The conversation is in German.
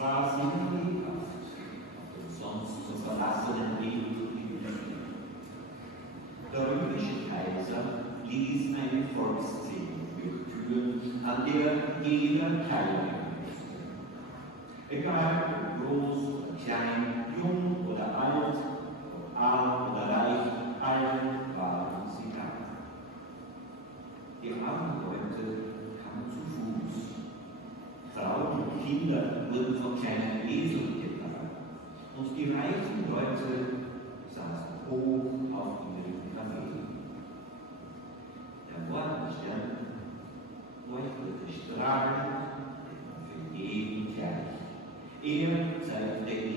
war sie lebhaft auf dem sonst so verlassenen Weg in die Wüste. Der römische Kaiser ließ eine Volkszählung durchführen, an der jeder teilnehmen musste. Egal ob groß oder klein, jung oder alt, ob arm oder reich, alle waren sie da. Die armen Leute kamen zu Fuß. Frauen und Kinder wurden von kleinen Eseln getragen. Und die reichen Leute saßen hoch auf ihren Kamelen. Der Morgenstern leuchtete strahlend für jeden gleich. Er zeigte